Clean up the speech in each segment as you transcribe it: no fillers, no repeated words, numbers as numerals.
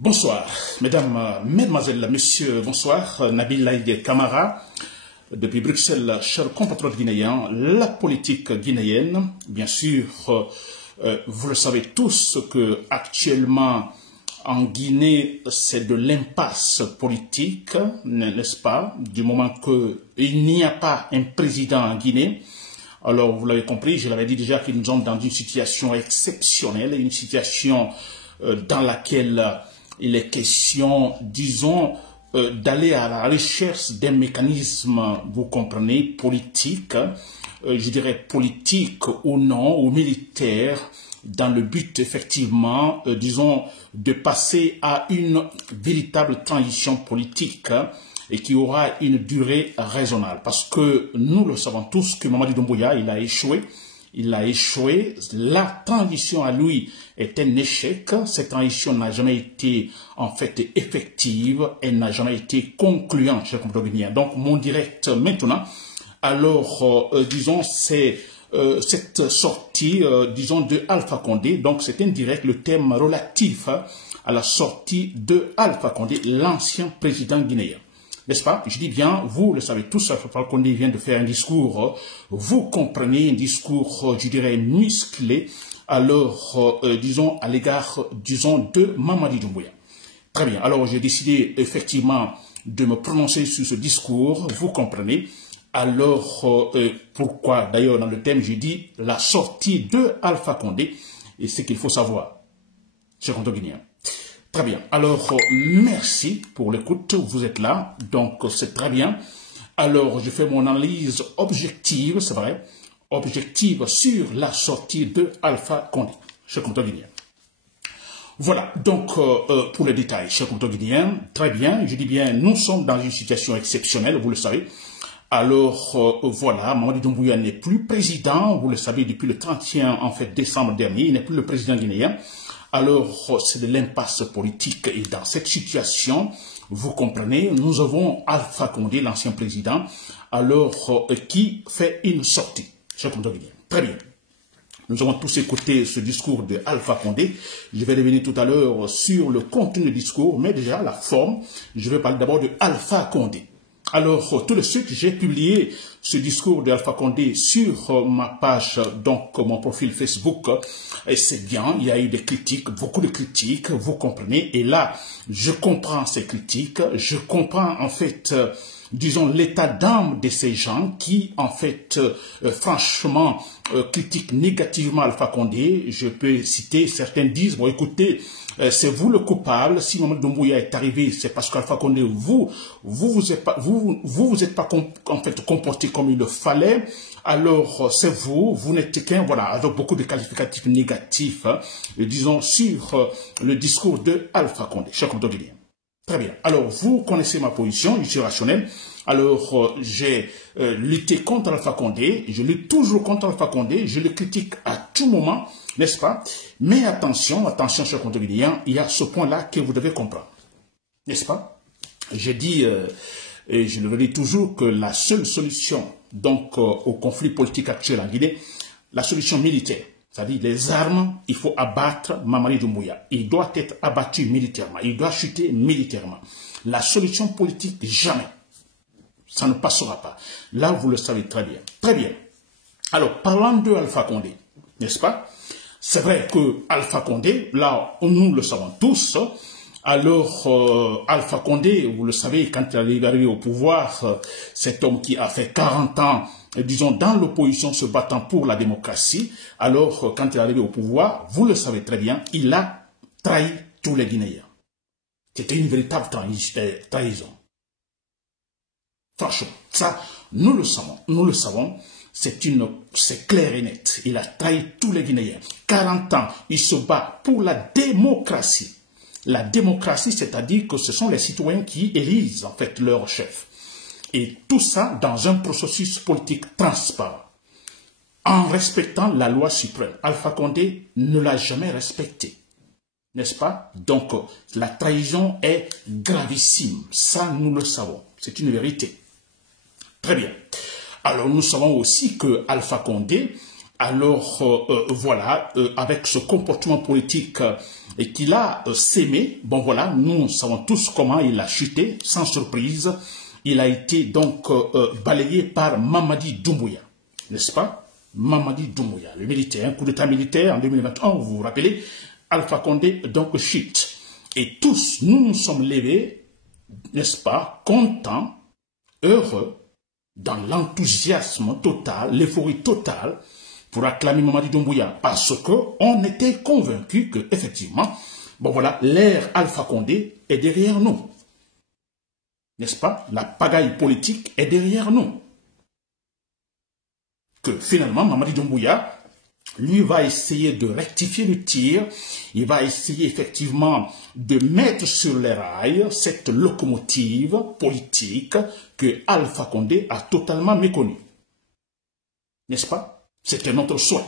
Bonsoir, mesdames, mesdemoiselles, messieurs, bonsoir. Nabil Laïd Camara, depuis Bruxelles, chers compatriotes guinéens, la politique guinéenne, bien sûr, vous le savez tous que actuellement en Guinée, c'est de l'impasse politique, n'est-ce pas, du moment qu'il n'y a pas un président en Guinée. Alors, vous l'avez compris, je l'avais dit déjà que nous sommes dans une situation exceptionnelle, une situation dans laquelle il est question, disons, d'aller à la recherche d'un mécanisme, vous comprenez, politique, je dirais politique ou non, ou militaire, dans le but, effectivement, disons, de passer à une véritable transition politique et qui aura une durée raisonnable. Parce que nous le savons tous que Mamadi Doumbouya, il a échoué. Il a échoué. La transition à lui est un échec. Cette transition n'a jamais été en fait effective. Elle n'a jamais été concluante, chers compatriotes guinéens. Donc mon direct maintenant, alors disons c'est cette sortie, disons de Alpha Condé. Donc c'est un direct, le thème relatif à la sortie de Alpha Condé, l'ancien président guinéen. N'est-ce pas? Je dis bien, vous le savez tous, Alpha Condé vient de faire un discours, vous comprenez, un discours, je dirais, musclé, alors, disons, à l'égard, disons, de Mamadi Doumbouya. Très bien, alors j'ai décidé, effectivement, de me prononcer sur ce discours, vous comprenez. Alors, pourquoi, d'ailleurs, dans le thème, j'ai dit la sortie de Alpha Condé, et ce qu'il faut savoir, chers compatriotes guinéens. Très bien. Alors, merci pour l'écoute. Vous êtes là. Donc, c'est très bien. Alors, je fais mon analyse objective, c'est vrai, objective sur la sortie de Alpha Condé, chers compatriotes guinéens. Voilà. Donc, pour les détails, chers compatriotes guinéens, très bien. Je dis bien, nous sommes dans une situation exceptionnelle, vous le savez. Alors, voilà, Mamadi Doumbouya n'est plus président, vous le savez, depuis le 31 en fait, décembre dernier, il n'est plus le président guinéen. Alors, c'est de l'impasse politique et dans cette situation, vous comprenez, nous avons Alpha Condé, l'ancien président, alors qui fait une sortie. Chers compatriotes guinéens. Très bien. Nous avons tous écouté ce discours de Alpha Condé. Je vais revenir tout à l'heure sur le contenu du discours, mais déjà la forme. Je vais parler d'abord de Alpha Condé. Alors, tout de suite, j'ai publié ce discours de Alpha Condé sur ma page, donc mon profil Facebook. Et c'est bien, il y a eu des critiques, beaucoup de critiques, vous comprenez. Et là, je comprends ces critiques, je comprends en fait, disons, l'état d'âme de ces gens qui, en fait, franchement, critiquent négativement Alpha Condé. Je peux citer, certains disent, bon écoutez, c'est vous le coupable. Si Mamadi Doumbouya est arrivé, c'est parce qu'Alpha Condé, vous êtes pas en fait comporté comme il le fallait. Alors c'est vous n'êtes qu'un, voilà, avec beaucoup de qualificatifs négatifs, disons sur le discours de Alpha Condé. Chers compatriotes guinéens. Très bien. Alors vous connaissez ma position, je suis rationnel. Alors j'ai lutté contre Alpha Condé, je lutte toujours contre Alpha Condé, je le critique à tout moment, n'est-ce pas? Mais attention, attention, chers compatriotes guinéens, il y a ce point-là que vous devez comprendre, n'est-ce pas? J'ai dit, et je le redis toujours, que la seule solution donc au conflit politique actuel en Guinée, la solution militaire, c'est-à-dire les armes, il faut abattre Mamadi Doumbouya. Il doit être abattu militairement, il doit chuter militairement. La solution politique, jamais. Ça ne passera pas. Là, vous le savez très bien. Très bien. Alors, parlant de Alpha Condé, n'est-ce pas? C'est vrai que Alpha Condé, là, nous le savons tous. Alors, Alpha Condé, vous le savez, quand il est arrivé au pouvoir, cet homme qui a fait 40 ans, disons, dans l'opposition se battant pour la démocratie, alors, quand il est arrivé au pouvoir, vous le savez très bien, il a trahi tous les Guinéens. C'était une véritable trahison. Franchement, ça, nous le savons, c'est clair et net. Il a trahi tous les Guinéens. 40 ans, il se bat pour la démocratie. La démocratie, c'est-à-dire que ce sont les citoyens qui élisent, en fait, leur chef. Et tout ça dans un processus politique transparent. En respectant la loi suprême. Alpha Condé ne l'a jamais respectée. N'est-ce pas? Donc, la trahison est gravissime. Ça, nous le savons. C'est une vérité. Très bien. Alors, nous savons aussi que Alpha Condé, Alors, voilà, avec ce comportement politique qu'il a sémé, bon voilà, nous savons tous comment il a chuté, sans surprise. Il a été donc balayé par Mamadi Doumbouya, n'est-ce pas? Mamadi Doumbouya, le militaire, un coup d'état militaire en 2021, vous vous rappelez, Alpha Condé donc chute. Et tous, nous nous sommes levés, n'est-ce pas, contents, heureux, dans l'enthousiasme total, l'euphorie totale, pour acclamer Mamadi Doumbouya, parce qu'on était convaincus que, effectivement, bon voilà, l'ère Alpha Condé est derrière nous. N'est-ce pas? La pagaille politique est derrière nous. Que finalement, Mamadi Doumbouya, lui va essayer de rectifier le tir, il va essayer effectivement de mettre sur les rails cette locomotive politique que Alpha Condé a totalement méconnue. N'est-ce pas? C'était notre souhait.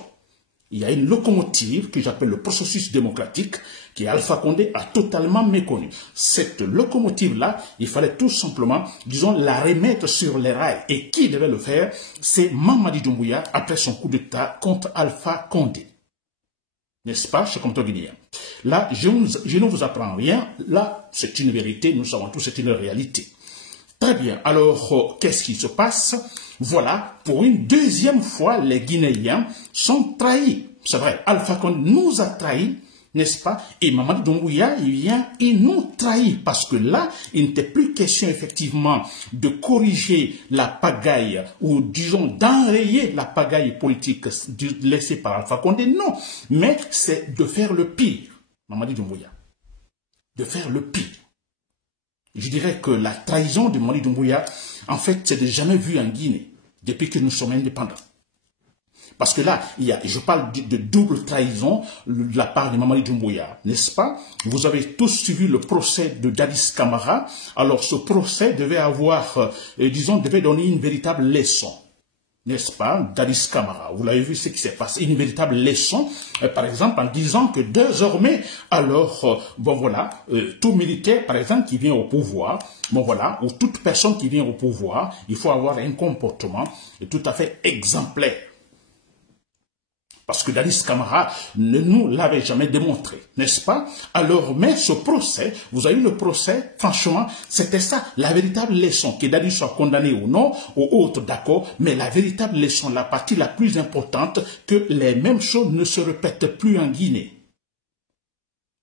Il y a une locomotive que j'appelle le processus démocratique qui Alpha Condé a totalement méconnu. Cette locomotive-là, il fallait tout simplement, disons, la remettre sur les rails. Et qui devait le faire? C'est Mamadi Doumbouya après son coup d'État contre Alpha Condé. N'est-ce pas, chers compatriotes guinéens? Là, je ne vous apprends rien. Là, c'est une vérité. Nous savons tous, c'est une réalité. Très bien. Alors, qu'est-ce qui se passe? Voilà, pour une deuxième fois, les Guinéens sont trahis. C'est vrai, Alpha Condé nous a trahis, n'est-ce pas? Et Mamadi Doumbouya, il nous trahit. Parce que là, il n'était plus question, effectivement, de corriger la pagaille, ou disons, d'enrayer la pagaille politique laissée par Alpha Condé. Non, mais c'est de faire le pire, Mamadi Doumbouya. De faire le pire. Je dirais que la trahison de Mamadi Doumbouya, en fait, c'est de jamais vu en Guinée, depuis que nous sommes indépendants. Parce que là, je parle de double trahison de la part de Mamadi Doumbouya, n'est-ce pas? Vous avez tous suivi le procès de Dadis Camara. Alors, ce procès devait avoir, devait donner une véritable leçon. N'est-ce pas, Dadis Camara, vous l'avez vu ce qui s'est passé, une véritable leçon, par exemple, en disant que désormais, alors, bon voilà, tout militaire, par exemple, qui vient au pouvoir, bon voilà, ou toute personne qui vient au pouvoir, il faut avoir un comportement tout à fait exemplaire. Parce que Dadis Camara ne nous l'avait jamais démontré, n'est-ce pas? Alors, mais ce procès, vous avez eu le procès, franchement, c'était ça, la véritable leçon, que Dadis soit condamné ou non, ou autre, d'accord, mais la véritable leçon, la partie la plus importante, que les mêmes choses ne se répètent plus en Guinée.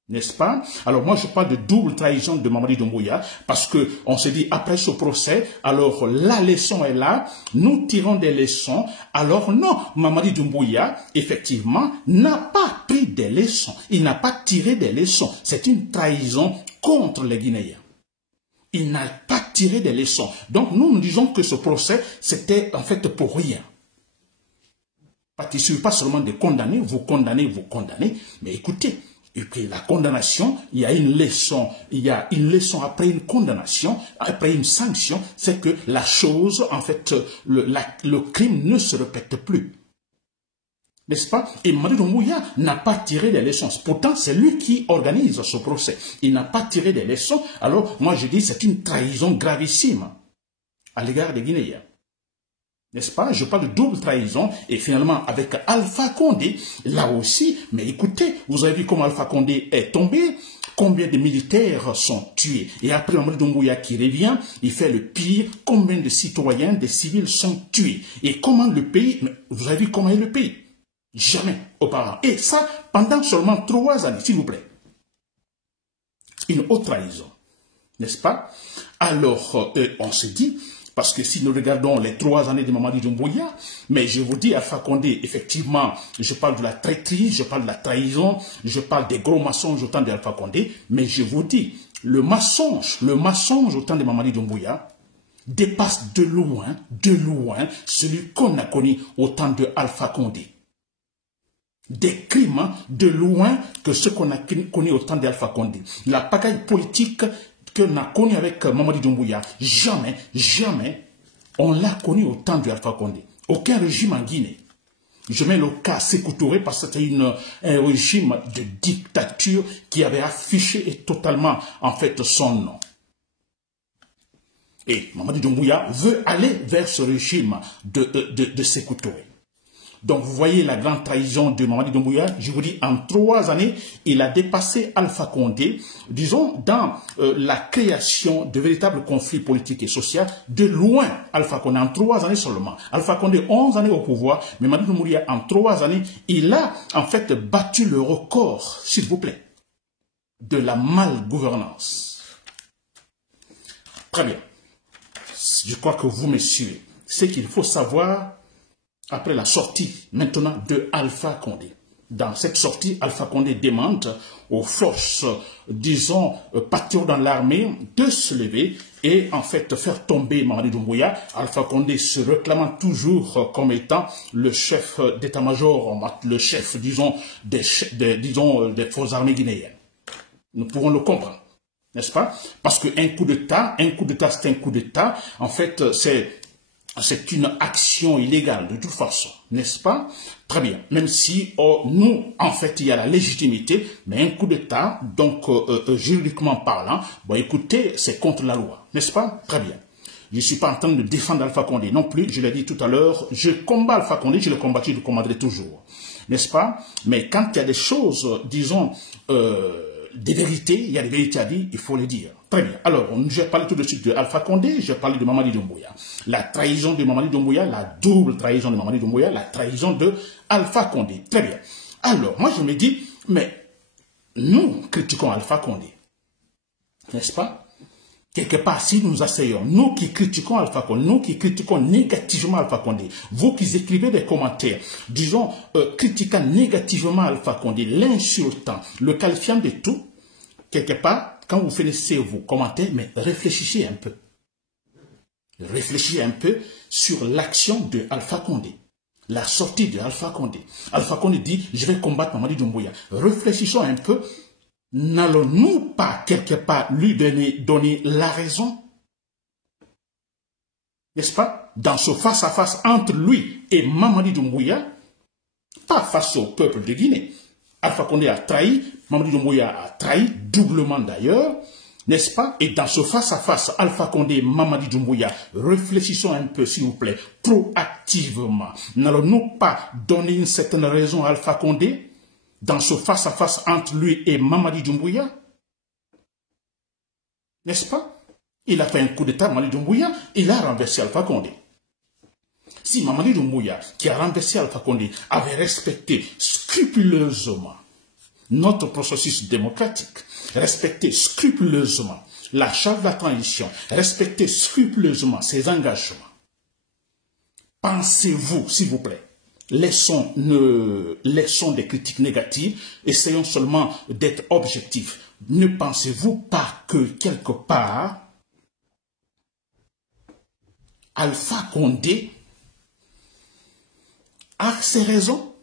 N'est-ce pas? Alors moi je parle de double trahison de Mamadi Doumbouya parce que on s'est dit après ce procès, alors la leçon est là, nous tirons des leçons. Alors non, Mamadi Doumbouya effectivement n'a pas pris des leçons, il n'a pas tiré des leçons. C'est une trahison contre les Guinéens. Il n'a pas tiré des leçons. Donc nous disons que ce procès c'était en fait pour rien. Il ne suffit pas seulement de condamner, vous condamnez, mais écoutez. Et puis la condamnation, il y a une leçon après une condamnation, après une sanction, c'est que la chose, en fait, le crime ne se répète plus. N'est-ce pas? Et Mamadi Doumbouya n'a pas tiré des leçons. Pourtant, c'est lui qui organise ce procès. Il n'a pas tiré des leçons. Alors, moi je dis, c'est une trahison gravissime à l'égard des Guinéens. N'est-ce pas? Je parle de double trahison et finalement avec Alpha Condé, là aussi, mais écoutez, vous avez vu comment Alpha Condé est tombé, combien de militaires sont tués. Et après Mamadi Doumbouya qui revient, il fait le pire, combien de citoyens, de civils sont tués. Et comment le pays, vous avez vu comment est le pays? Jamais auparavant. Et ça, pendant seulement 3 années, s'il vous plaît. Une haute trahison, n'est-ce pas? Alors, on se dit, parce que si nous regardons les 3 années de Mamadi Doumbouya, mais je vous dis, Alpha Condé, effectivement, je parle de la traîtrise, je parle de la trahison, je parle des gros mensonges au temps d'Alpha Condé, mais je vous dis, le mensonge au temps de Mamadi Doumbouya dépasse de loin, celui qu'on a connu au temps de Alpha Condé. Des crimes de loin que ce qu'on a connu au temps d'Alpha Condé. La pagaille politique qu'on a connu avec Mamadi Doumbouya, jamais on l'a connu au temps d'Alpha Condé. Aucun régime en Guinée. Je mets le cas Sékou Touré parce que c'était un régime de dictature qui avait affiché totalement en fait son nom. Et Mamadi Doumbouya veut aller vers ce régime de Sékou Touré. Donc vous voyez la grande trahison de Mamadi Doumbouya. Je vous dis, en 3 années, il a dépassé Alpha Condé, disons, dans la création de véritables conflits politiques et sociaux. De loin, Alpha Condé, en 3 années seulement. Alpha Condé, 11 années au pouvoir, mais Mamadi Doumbouya, en 3 années, il a en fait battu le record, s'il vous plaît, de la malgouvernance. Très bien. Je crois que vous me suivez. Ce qu'il faut savoir après la sortie maintenant de Alpha Condé. Dans cette sortie, Alpha Condé demande aux forces, disons, patriotes dans l'armée de se lever et en fait faire tomber Mamadi Doumbouya. Alpha Condé se réclamant toujours comme étant le chef d'état-major, le chef, disons, des forces armées guinéennes. Nous pouvons le comprendre, n'est-ce pas? Parce qu'un coup d'État, c'est un coup d'État. En fait, c'est une action illégale de toute façon, n'est-ce pas? Très bien. Même si nous, en fait, il y a la légitimité, mais un coup d'État, donc juridiquement parlant, bon, écoutez, c'est contre la loi, n'est-ce pas? Très bien. Je ne suis pas en train de défendre Alpha Condé non plus, je l'ai dit tout à l'heure, je combats Alpha Condé, je le combattu, je le combattrai toujours, n'est-ce pas? Mais quand il y a des choses, disons, des vérités, il y a des vérités à dire, il faut les dire. Très bien. Alors, j'ai parlé tout de suite de Alpha Condé, j'ai parlé de Mamadi Doumbouya. La trahison de Mamadi Doumbouya, la double trahison de Mamadi Doumbouya, la trahison de Alpha Condé. Très bien. Alors, moi je me dis, mais nous critiquons Alpha Condé, n'est-ce pas? Quelque part, si nous asseyons, nous qui critiquons Alpha Condé, nous qui critiquons négativement Alpha Condé, vous qui écrivez des commentaires, disons, critiquant négativement Alpha Condé, l'insultant, le qualifiant de tout, quelque part, quand vous finissez vos commentaires, mais réfléchissez un peu. Réfléchissez un peu sur l'action de Alpha Condé, la sortie de Alpha Condé. Alpha Condé dit, je vais combattre Mamadi Doumbouya. Réfléchissons un peu. N'allons-nous pas quelque part lui donner la raison? N'est-ce pas? Dans ce face-à-face entre lui et Mamadi Doumbouya, pas face au peuple de Guinée. Alpha Condé a trahi, Mamadi Doumbouya a trahi, doublement d'ailleurs, n'est-ce pas? Et dans ce face-à-face, Alpha Condé, Mamadi Doumbouya, réfléchissons un peu, s'il vous plaît, proactivement. N'allons-nous pas donner une certaine raison à Alpha Condé dans ce face-à-face entre lui et Mamadi Doumbouya? N'est-ce pas? Il a fait un coup d'État, Mamadi Doumbouya, il a renversé Alpha Condé. Si Mamadi Doumbouya, qui a renversé Alpha Condé, avait respecté scrupuleusement notre processus démocratique, respecté scrupuleusement la charte de la transition, respecté scrupuleusement ses engagements, pensez-vous, s'il vous plaît, laissons des critiques négatives, essayons seulement d'être objectifs. Ne pensez-vous pas que quelque part, Alpha Condé a ses raisons?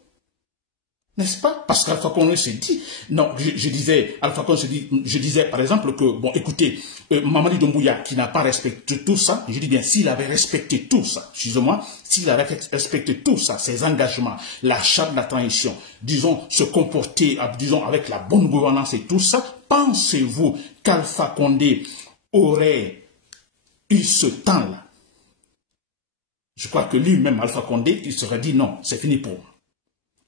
N'est-ce pas? Parce qu'Alpha Condé se dit, non, je disais par exemple que, bon, écoutez, Mamadi Doumbouya qui n'a pas respecté tout ça, je dis bien, s'il avait respecté tout ça, excusez-moi, s'il avait respecté tout ça, ses engagements, la charte de la transition, disons, se comporter, disons, avec la bonne gouvernance et tout ça, pensez-vous qu'Alpha Condé aurait eu ce temps-là? Je crois que lui-même, Alpha Condé, il serait dit non, c'est fini pour moi.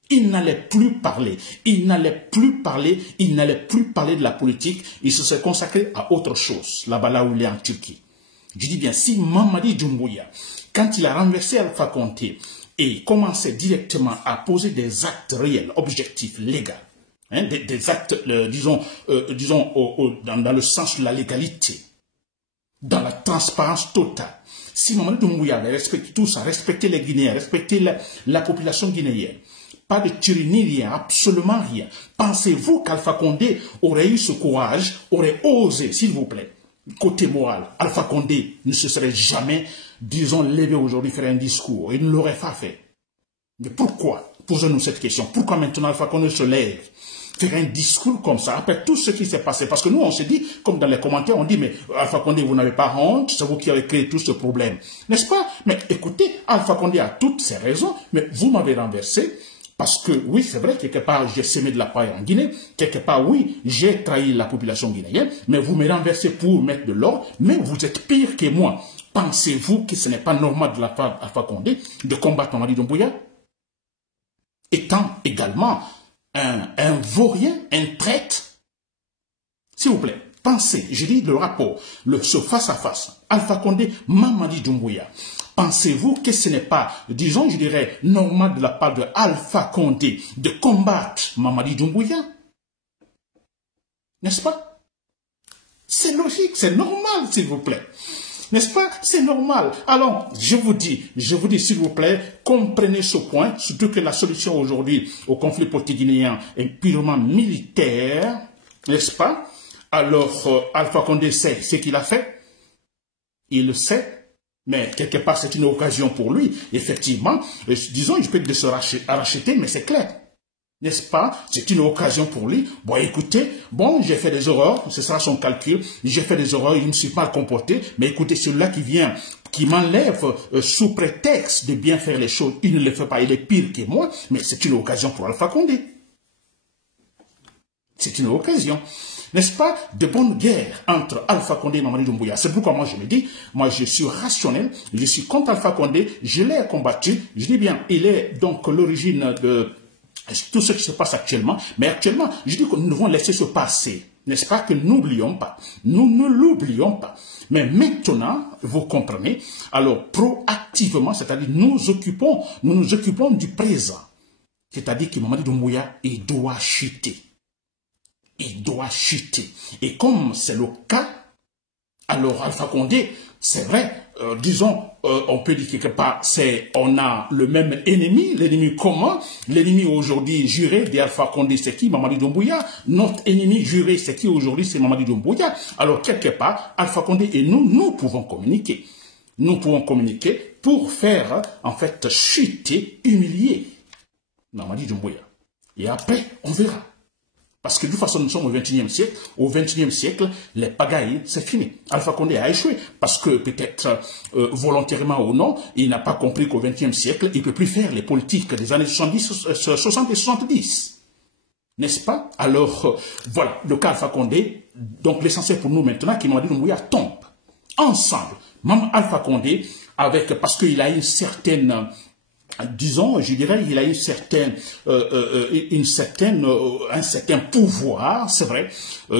Il n'allait plus parler, il n'allait plus parler de la politique, il se serait consacré à autre chose, là-bas là où il est en Turquie. Je dis bien, si Mamadi Doumbouya, quand il a renversé Alpha Condé et commençait directement à poser des actes réels, objectifs, légaux, hein, des actes, disons, dans le sens de la légalité, dans la transparence totale, si Mamadi Doumbouya avait respecté tout ça, respecté les Guinéens, respecté la population guinéenne, pas de tyrannie, rien, absolument rien. Pensez-vous qu'Alpha Condé aurait eu ce courage, aurait osé, s'il vous plaît, côté moral, Alpha Condé ne se serait jamais, disons, levé aujourd'hui faire un discours. Il ne l'aurait pas fait. Mais pourquoi? Posons-nous cette question. Pourquoi maintenant Alpha Condé se lève, faire un discours comme ça, après tout ce qui s'est passé? Parce que nous, on se dit, comme dans les commentaires, on dit, mais Alpha Condé, vous n'avez pas honte, c'est vous qui avez créé tout ce problème. N'est-ce pas? Mais écoutez, Alpha Condé a toutes ses raisons, mais vous m'avez renversé. Parce que oui, c'est vrai, quelque part, j'ai semé de la paille en Guinée, quelque part, oui, j'ai trahi la population guinéenne, mais vous me renversez pour mettre de l'ordre, mais vous êtes pire que moi. Pensez-vous que ce n'est pas normal de la part d'Alpha Condé de combattre Mamadi Doumbouya? étant également un vaurien, un traître. S'il vous plaît, pensez, je dis le rapport, ce face-à-face, Alpha Condé, Mamadi Doumbouya. Pensez-vous que ce n'est pas, disons, je dirais, normal de la part de Alpha Condé de combattre Mamadi Doumbouya? N'est-ce pas? C'est logique, c'est normal, s'il vous plaît. N'est-ce pas? C'est normal. Alors, je vous dis, s'il vous plaît, comprenez ce point, surtout que la solution aujourd'hui au conflit politique guinéen est purement militaire, n'est-ce pas? Alors, Alpha Condé sait ce qu'il a fait. Il le sait. Mais quelque part, c'est une occasion pour lui. Effectivement, disons, il peut de se racheter, mais c'est clair. N'est-ce pas? C'est une occasion pour lui. Bon, écoutez, bon, j'ai fait des erreurs, ce sera son calcul. J'ai fait des erreurs, je ne me suis pas comporté. Mais écoutez, celui-là qui vient, qui m'enlève sous prétexte de bien faire les choses, il ne le fait pas, il est pire que moi. Mais c'est une occasion pour Alpha Condé. C'est une occasion. N'est-ce pas, de bonne guerre entre Alpha Condé et Mamadi Doumbouya. C'est pourquoi moi je me dis, moi je suis rationnel, je suis contre Alpha Condé, je l'ai combattu, je dis bien, il est donc l'origine de tout ce qui se passe actuellement, mais actuellement, je dis que nous devons laisser se passer, n'est-ce pas, que nous n'oublions pas, nous ne l'oublions pas. Mais maintenant, vous comprenez, alors proactivement, c'est-à-dire nous nous occupons du présent, c'est-à-dire que Mamadi Doumbouya, il doit chuter. Il doit chuter. Et comme c'est le cas, alors Alpha Condé, c'est vrai, disons, on peut dire quelque part, on a le même ennemi, l'ennemi commun, l'ennemi aujourd'hui juré d'Alpha Condé, c'est qui? Mamadi Doumbouya. Notre ennemi juré, c'est qui aujourd'hui? C'est Mamadi Doumbouya. Alors quelque part, Alpha Condé et nous pouvons communiquer. Nous pouvons communiquer pour faire, en fait, chuter, humilier Mamadi Doumbouya. Et après, on verra. Parce que de toute façon, nous sommes au XXIe siècle. Au XXIe siècle, les pagailles, c'est fini. Alpha Condé a échoué. Parce que peut-être volontairement ou non, il n'a pas compris qu'au XXe siècle, il ne peut plus faire les politiques des années 70, 60 et 70. N'est-ce pas? Alors, voilà, le cas Alpha Condé. Donc, l'essentiel pour nous maintenant, qui Mamadi Doumbouya tombe. Ensemble, même Alpha Condé, parce qu'il a une certaine... disons, je dirais, il a un certain pouvoir, c'est vrai,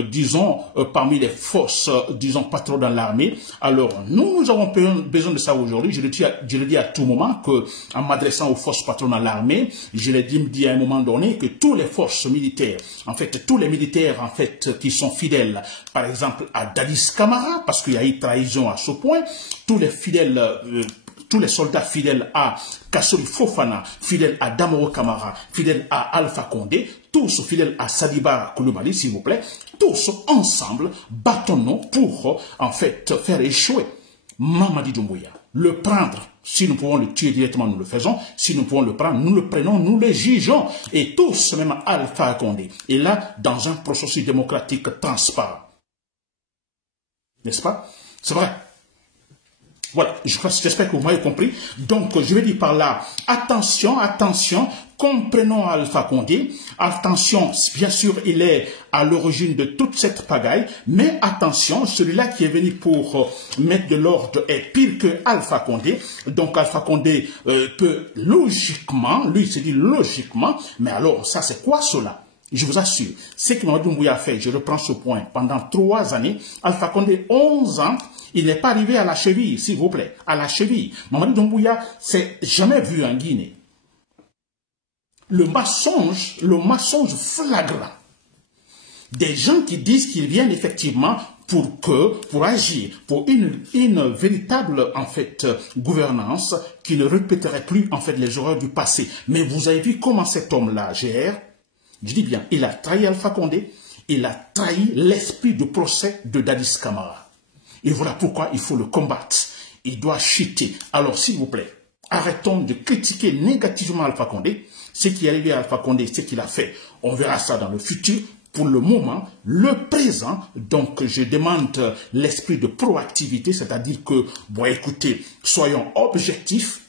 disons, parmi les forces, disons, pas trop dans l'armée. Alors, nous avons besoin de ça aujourd'hui. Je le dis à tout moment que, en m'adressant aux forces patrons dans l'armée, je l'ai dit à un moment donné que toutes les forces militaires, en fait, tous les militaires, en fait, qui sont fidèles, par exemple, à Dadis Camara, parce qu'il y a eu trahison à ce point, tous les soldats fidèles à Kassori Fofana, fidèles à Damoro Camara, fidèles à Alpha Condé, tous fidèles à Sadiba Koulibaly, s'il vous plaît, tous ensemble, battons-nous pour, en fait, faire échouer Mamadi Doumbouya. Le prendre, si nous pouvons le tuer directement, nous le faisons. Si nous pouvons le prendre, nous le prenons, nous le jugeons. Et tous, même Alpha Condé. Et là, dans un processus démocratique transparent. N'est-ce pas? C'est vrai. Voilà, j'espère que vous m'avez compris. Donc, je vais dire par là, attention, attention, comprenons Alpha Condé. Attention, bien sûr, il est à l'origine de toute cette pagaille, mais attention, celui-là qui est venu pour mettre de l'ordre est pire que Alpha Condé. Donc, Alpha Condé peut logiquement, lui il se dit logiquement, mais alors, ça c'est quoi cela? Je vous assure, ce que Mamadi Doumbouya a fait, je reprends ce point, pendant 3 années, Alpha Condé, 11 ans, il n'est pas arrivé à la cheville, s'il vous plaît, à la cheville. Mamadi Doumbouya s'est jamais vu en Guinée. Le mensonge flagrant des gens qui disent qu'ils viennent effectivement pour agir, pour une véritable, en fait, gouvernance qui ne répéterait plus, en fait, les horreurs du passé. Mais vous avez vu comment cet homme-là gère. Je dis bien, il a trahi Alpha Condé, il a trahi l'esprit du procès de Dadis Camara. Et voilà pourquoi il faut le combattre. Il doit chuter. Alors, s'il vous plaît, arrêtons de critiquer négativement Alpha Condé. Ce qui est arrivé à Alpha Condé, ce qu'il a fait, on verra ça dans le futur. Pour le moment, le présent, donc je demande l'esprit de proactivité, c'est-à-dire que, bon, écoutez, soyons objectifs.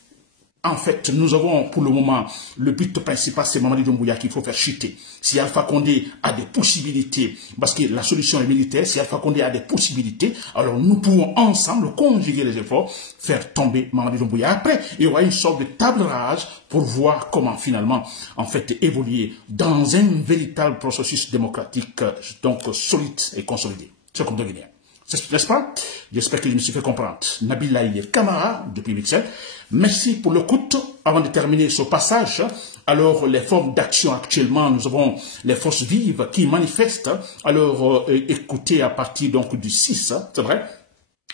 En fait, nous avons pour le moment, le but principal, c'est Mamadi Doumbouya qu'il faut faire chuter. Si Alpha Condé a des possibilités, parce que la solution est militaire, si Alpha Condé a des possibilités, alors nous pouvons ensemble conjuguer les efforts, faire tomber Mamadi Doumbouya. Après, il y aura une sorte de table rase pour voir comment finalement, en fait, évoluer dans un véritable processus démocratique, donc solide et consolidé. C'est comme devenir. N'est-ce pas? J'espère que je me suis fait comprendre. Nabil Laïd Camara, depuis Bruxelles. Merci pour l'écoute. Avant de terminer ce passage, alors les formes d'action actuellement, nous avons les forces vives qui manifestent. Alors écoutez à partir donc du 6, c'est vrai.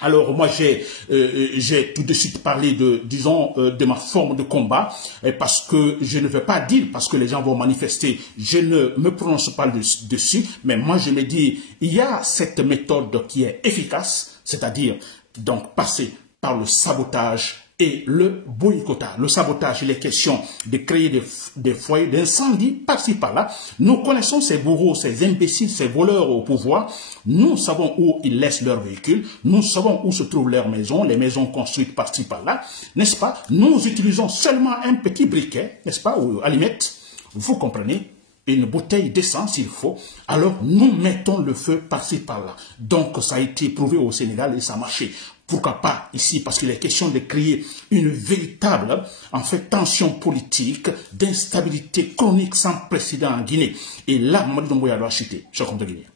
Alors moi j'ai tout de suite parlé de ma forme de combat parce que je ne vais pas dire parce que les gens vont manifester, je ne me prononce pas dessus, mais moi je me dis il y a cette méthode qui est efficace, c'est-à-dire donc passer par le sabotage et le boycottage. Le sabotage, il est question de créer des foyers d'incendie par-ci par-là. Nous connaissons ces bourreaux, ces imbéciles, ces voleurs au pouvoir. Nous savons où ils laissent leurs véhicules. Nous savons où se trouvent leurs maisons, les maisons construites par-ci par-là. N'est-ce pas? Nous utilisons seulement un petit briquet, n'est-ce pas, ou allumette. Vous comprenez? Une bouteille d'essence, s'il faut, alors nous mettons le feu par-ci par-là. Donc ça a été prouvé au Sénégal et ça a marché. Pourquoi pas ici? Parce qu'il est question de créer une véritable, en fait, tension politique, d'instabilité chronique sans précédent en Guinée. Et là, Mamadi Doumbouya doit chuter. Je compte de Guinée.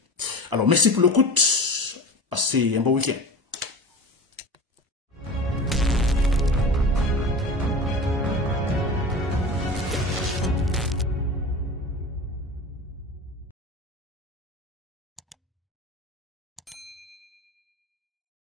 Alors merci pour l'écoute. Passez un bon week-end.